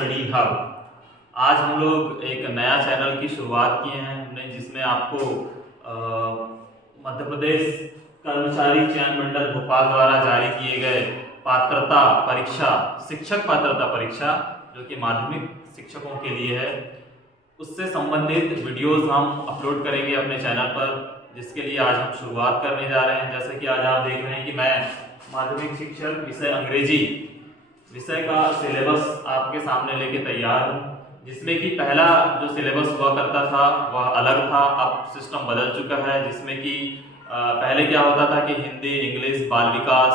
Study hub. आज हम लोग एक नया चैनल की शुरुआत किए हैं हमने, जिसमें आपको मध्य प्रदेश कर्मचारी चयन मंडल भोपाल द्वारा जारी किए गए पात्रता परीक्षा, शिक्षक पात्रता परीक्षा जो कि माध्यमिक शिक्षकों के लिए है, उससे संबंधित वीडियोस हम अपलोड करेंगे अपने चैनल पर, जिसके लिए आज हम शुरुआत करने जा रहे हैं। जैसे कि आज आप देख रहे हैं कि मैं माध्यमिक शिक्षक विषय अंग्रेजी विषय का सिलेबस आपके सामने लेके तैयार हूँ, जिसमें कि पहला जो सिलेबस हुआ करता था वह अलग था, अब सिस्टम बदल चुका है। जिसमें कि पहले क्या होता था कि हिंदी, इंग्लिश, बाल विकास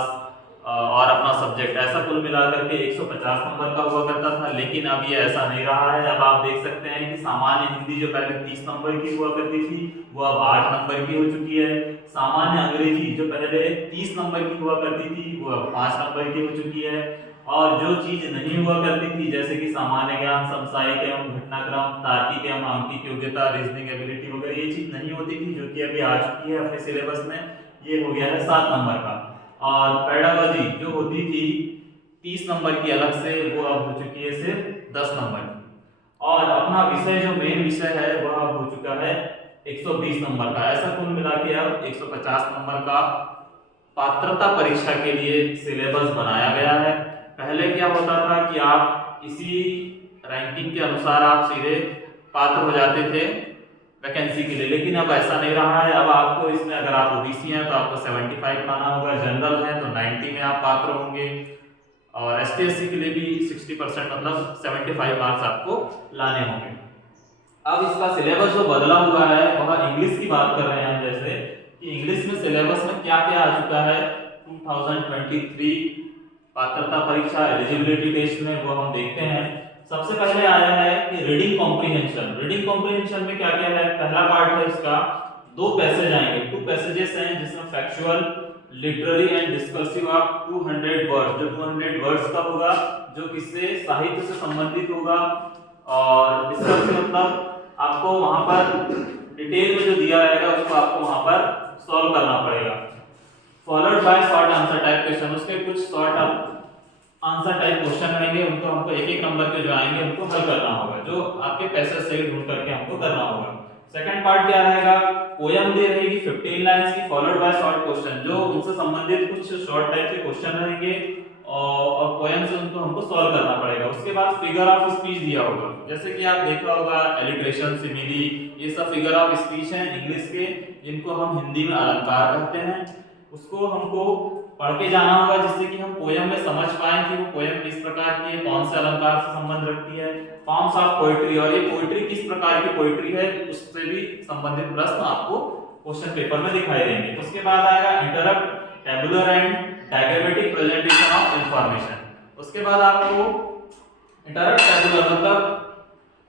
और अपना सब्जेक्ट, ऐसा कुल मिलाकर के 150 नंबर का हुआ करता था, लेकिन अब ये ऐसा नहीं रहा है। अब आप देख सकते हैं कि सामान्य हिंदी जो पहले 30 नंबर की हुआ करती थी वो अब 8 नंबर की हो चुकी है। सामान्य अंग्रेजी जो पहले 30 नंबर की हुआ करती थी वो अब 5 नंबर की हो चुकी है। और जो चीज नहीं हुआ करती थी, जैसे कि सामान्य ज्ञान, समसामयिक एवं घटनाक्रम, तार्किक एवं आंकिक योग्यता, रीजनिंग एबिलिटी वगैरह, ये चीज नहीं होती थी, जो कि अभी आ चुकी है अपने सिलेबस में। ये हो गया है 7 नंबर का। और पेडागोजी जो होती थी 30 नंबर की अलग से, वो अब हो चुकी है सिर्फ 10 नंबर की। और अपना विषय जो मेन विषय है वह अब हो चुका है 120 नंबर का। ऐसा कुल मिला के अब 150 नंबर का पात्रता परीक्षा के लिए सिलेबस बनाया गया है। पहले क्या होता था कि आप इसी रैंकिंग के अनुसार आप सीधे पात्र हो जाते थे वैकेंसी के लिए, लेकिन अब ऐसा नहीं रहा है। अब आपको इसमें, अगर आप ओबीसी हैं तो आपको 75 लाना होगा, जनरल है तो 90 में आप पात्र होंगे, और एसटी/एससी के लिए भी 60% मतलब 75 मार्क्स आपको लाने होंगे। अब इसका सिलेबस जो बदला हुआ है वह इंग्लिश की बात कर रहे हैं हम, जैसे कि इंग्लिश में सिलेबस में क्या क्या आ चुका है 2023 पात्रता परीक्षा एलिजिबिलिटी टेस्ट में, वो हम देखते हैं। सबसे पहले आया है कि रीडिंग कॉम्प्रिहेंशन। रीडिंग कॉम्प्रिहेंशन में क्या क्या है? पहला पार्ट है इसका, 2 पैसेज आएंगे, 2 पैसेजेस हैं, जिसमें factual, literary and discursive of 200 words. जो 200 वर्ड्स का होगा, जो किससे, साहित्य से संबंधित होगा। और डिस्कर्सिव मतलब आपको वहां पर डिटेल में जो दिया रहेगा उसको आपको वहां पर सॉल्व करना पड़ेगा। Followed by short answer type question, उसके कुछ शॉर्ट आंसर टाइप क्वेश्चन रहेंगे, उनको हमको एक नंबर के जो आएंगे उनको हल करना होगा, जो आपके पैसे से ढूंढ करके हमको करना होगा। सेकंड पार्ट क्या रहेगा? पोयम दी रहेगी 15 लाइंस की, फॉलोड बाय शॉर्ट क्वेश्चन, जो उनसे संबंधित कुछ शॉर्ट टाइप के क्वेश्चन रहेंगे और पोयम से उनको हमको सॉल्व करना पड़ेगा। उसके बाद फिगर ऑफ स्पीच दिया होगा, जैसे कि आप देखा होगा एलिट्रेशन, सिमिली, ये सब फिगर ऑफ स्पीच हैं इंग्लिश के, जिनको हम हिंदी में अलंकार कहते हैं। उसको हमको पढ़ के जाना होगा, जिससे कि हम पोयम में समझ पाएं कि वो पोयम किस प्रकार की है, कौन से अलंकार से संबंध रखती है। फॉर्म्स ऑफ पोएट्री, और ये पोएट्री किस प्रकार की पोएट्री है, उससे भी संबंधित प्रश्न आपको क्वेश्चन पेपर में दिखाई देंगे। उसके बाद आएगा interrupt, tabular and diagrammatic presentation of information. उसके बाद आपको इंटरप्ट, टेबुलर मतलब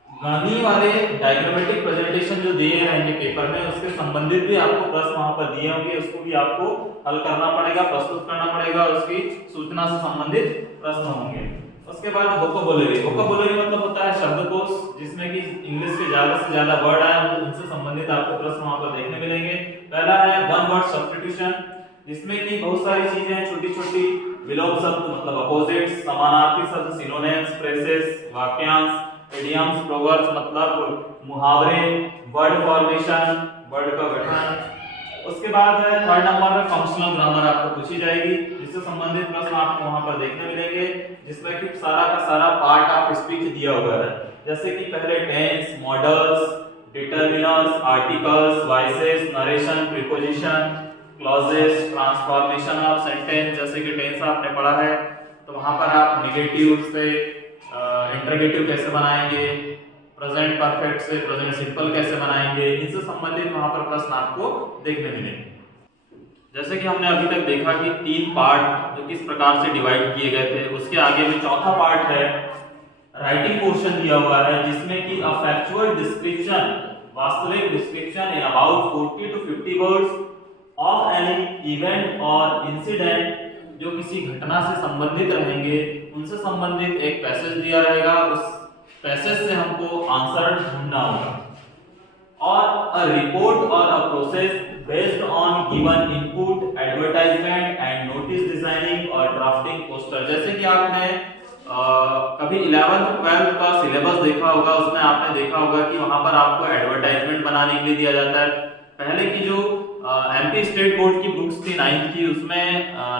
गणनीय वाले डायग्रामेटिक प्रेजेंटेशन जो दिए रहेंगे पेपर में, उसके संबंधित भी आपको प्रश्न वहां पर दिए होंगे, उसको भी आपको हल करना पड़ेगा, प्रस्तुत करना पड़ेगा, उसकी सूचना से संबंधित प्रश्न होंगे। उसके बाद वोकैबुलरी। वोकैबुलरी मतलब होता है शब्दकोश, जिसमें कि इंग्लिश के ज्यादा से ज्यादा वर्ड आए, उनसे संबंधित आपको प्रश्न वहां पर देखने मिलेंगे। पहला है वन वर्ड सब्स्टिट्यूशन, जिसमें कि बहुत सारी चीजें हैं, छोटी छोटी विलोम शब्द मतलब अपोजिट्स, समानार्थी शब्द, सिनोनिम्स, फ्रेजेस, वाक्यांश, इडियम्स, प्रोवर्ब्स मतलब मुहावरे, वर्ड फॉर्मेशन, वर्ड का गठन। उसके बाद है थर्ड नंबर में फंक्शनल ग्रामर आपको पूछी जाएगी, जिससे संबंधित प्रश्न आपको वहां पर देखने मिलेंगे, जिसमें कि सारा का सारा पार्ट ऑफ स्पीच दिया हुआ है। जैसे कि पहले tense, modals, determiners, articles, voices, narration, preposition, clauses, transformation of sentence. जैसे कि टेंस आपने पढ़ा है तो वहां पर आप नेगेटिव से इंटरोगेटिव कैसे बनाएंगे, प्रेजेंट परफेक्ट से प्रेजेंट सिंपल कैसे बनाएंगे, इनसे संबंधित वहां पर प्रश्न आपको देखने मिलेंगे। जैसे कि हमने अभी तक देखा कि 3 पार्ट जो किस प्रकार से डिवाइड किए गए थे, उसके आगे में चौथा पार्ट है राइटिंग पोर्शन दिया हुआ है, जिसमें कि अ फैक्चुअल डिस्क्रिप्शन, वास्तविक description in about 40 to 50 words of any event और इंसिडेंट, जो किसी घटना से संबंधित रहेंगे, उनसे संबंधित एक पैसेज दिया रहेगा, उस पैसेज से हमको आंसर ढूंढना होगा। और अ रिपोर्ट और a process based on given input, advertisement and notice designing और ड्राफ्टिंग पोस्टर। जैसे कि आपने कभी 11th 12th का सिलेबस देखा होगा, उसमें आपने देखा होगा कि वहां पर आपको एडवर्टाइजमेंट बनाने के लिए दिया जाता है। पहले की जो एमपी स्टेट बोर्ड की बुक्स थी 9th की, उसमें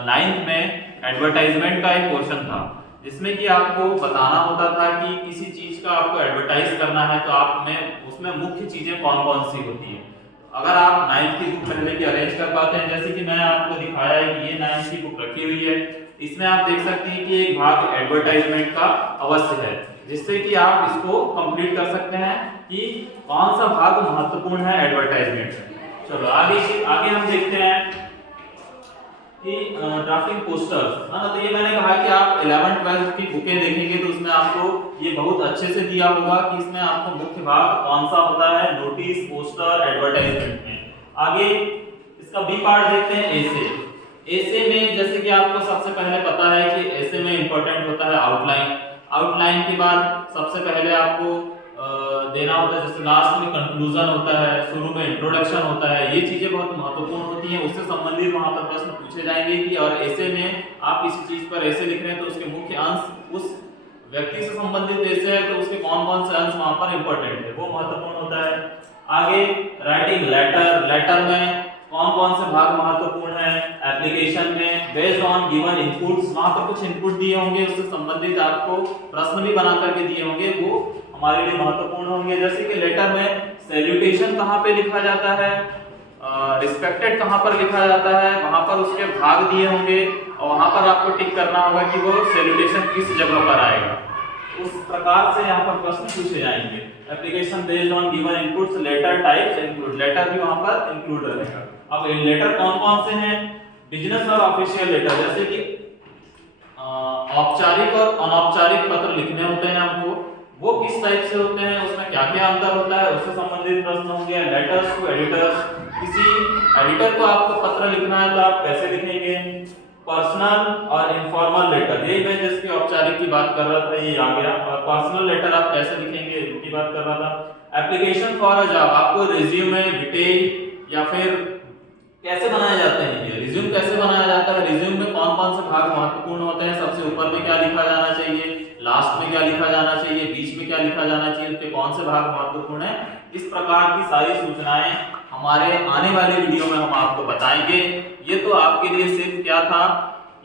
9th में एडवर्टाइजमेंट का एक पोर्शन था जिसमें कि आपको बताना होता था कि किसी चीज का आपको एडवर्टाइज करना है तो आप में उसमें मुख्य चीजें कौन कौन सी होती है। अगर आप 9th की बुक पहले की अरेंज कर पाते हैं, जैसे कि मैं आपको दिखाया है कि ये 9th की बुक रखी हुई है, इसमें आप देख सकते हैं कि एक भाग एडवर्टाइजमेंट का अवश्य है, जिससे कि आप इसको कंप्लीट कर सकते हैं कि कौन सा भाग महत्वपूर्ण है एडवर्टाइजमेंट में। चलो आगे हम देखते हैं कि ड्राफ्टिंग पोस्टर्स, है ना। तो ये मैंने कहा कि आप 11th 12th की बुकें देखेंगे तो उसमें आपको ये बहुत अच्छे से दिया होगा कि इसमें आपको मुख्य भाग कौन सा होता है, नोटिस, पोस्टर, एडवर्टाइजमेंट में। आगे इसका बी पार्ट देखते हैं, एसे में जैसे कि आपको सबसे पहले पता है कि एसे में इंपॉर्टेंट होता है आउटलाइन के बाद सबसे पहले आपको देना होता है, जैसे लास्ट में कंक्लूजन होता है, शुरू में इंट्रोडक्शन होता है। ये चीजें बहुत महत्वपूर्ण होती हैं, उससे संबंधित वहां पर प्रश्न पूछे जाएंगे कि और ऐसे में आप किसी चीज पर ऐसे लिख रहे हैं तो उसके मुख्य अंश उस व्यक्ति से संबंधित ऐसे है तो उसके कौन कौन से अंश वहां पर इंपॉर्टेंट है, वो महत्वपूर्ण होता है। आगे राइटिंग लेटर में कौन कौन से भाग महत्वपूर्ण है, एप्लीकेशन में बेस्ड ऑन गिवन इनपुट्स, वहां पर कुछ इनपुट दिए होंगे, उससे संबंधित आपको प्रश्न भी बना करके दिए होंगे, वो हमारे लिए महत्वपूर्ण होंगे। जैसे कि लेटर में सैल्यूटेशन कहाँ पे लिखा जाता है, रिस्पेक्टेड कहाँ पर लिखा जाता है, वहां पर उसके भाग दिए होंगे और वहां पर आपको टिक करना होगा कि वो सैल्यूटेशन किस जगह पर आएगा। उस प्रकार से यहाँ पर प्रश्न पूछे जाएंगे। Application based on given inputs, letter types include, letter भी वहां पर इंक्लूड रहेगा। अब लेटर कौन कौन से हैं, बिजनेस और ऑफिशियल लेटर, जैसे कि औपचारिक और अनौपचारिक पत्र लिखने होते हैं हमको, वो किस टाइप से होते हैं, उसमें क्या क्या अंतर होता है, उससे संबंधित प्रश्न होंगे। लेटर्स टू एडिटर्स, किसी एडिटर को आपको पत्र लिखना है तो आप कैसे लिखेंगे। पर्सनल और इनफॉर्मल लेटर, यही मैं जिसकी औपचारिक की बात कर रहा था ये आ गया, और पर्सनल लेटर आप कैसे लिखेंगे इनकी बात कर रहा था। एप्लीकेशन फॉर अ जॉब, आपको रिज्यूमे, डिटेल या फिर कैसे बनाए जाते हैं, ये रिज्यूम कैसे बनाया जाता है, रिज्यूम में कौन कौन से भाग महत्वपूर्ण होते हैं, सबसे ऊपर में क्या लिखा जाना चाहिए, लास्ट में क्या लिखा जाना चाहिए, बीच में क्या लिखा जाना चाहिए, उसके कौन से भाग महत्वपूर्ण है। इस प्रकार की सारी सूचनाएं हमारे आने वाले वीडियो में हम आपको बताएंगे। ये तो आपके लिए सिर्फ क्या था,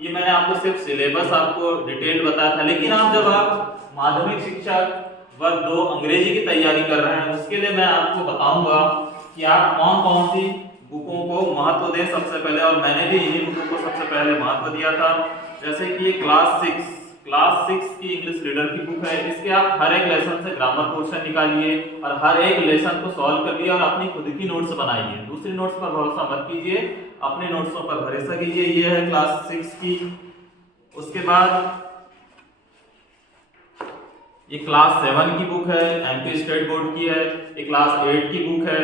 ये मैंने आपको सिर्फ सिलेबस आपको डिटेल बताया था, लेकिन आप जब आप माध्यमिक शिक्षा वर्ग 2 अंग्रेजी की तैयारी कर रहे हैं उसके लिए मैं आपको बताऊंगा कि आप कौन कौन सी बुकों को महत्व दें सबसे पहले, और मैंने भी इन्हीं बुकों को सबसे पहले महत्व दिया था। जैसे कि ये क्लास 6 की इंग्लिश रीडर की बुक है, इसके आप हर एक लेसन से ग्रामर पोर्शन निकालिए और हर एक लेसन को सॉल्व करिए और अपनी खुद की नोट्स बनाइए, दूसरी नोट्स पर भरोसा मत कीजिए, अपने नोट्सों पर भरोसा कीजिए। ये है क्लास 6 की। उसके बाद ये क्लास 7 की बुक है, एमपी स्टेट बोर्ड की है, ये क्लास 8 की बुक है।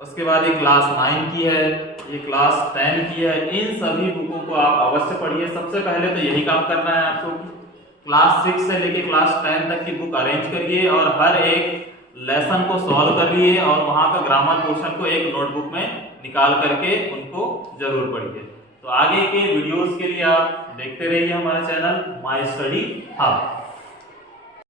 उसके बाद ये क्लास 9 की है, ये क्लास 10 की है। इन सभी बुकों को आप अवश्य पढ़िए। सबसे पहले तो यही काम करना है आपको, क्लास 6 से लेके क्लास 10 तक की बुक अरेंज करिए और हर एक लेसन को सॉल्व करिए और वहां का ग्रामर पोर्शन को एक नोटबुक में निकाल करके उनको जरूर पढ़िए। तो आगे के वीडियोस के लिए आप देखते रहिए हमारा चैनल माय स्टडी हब।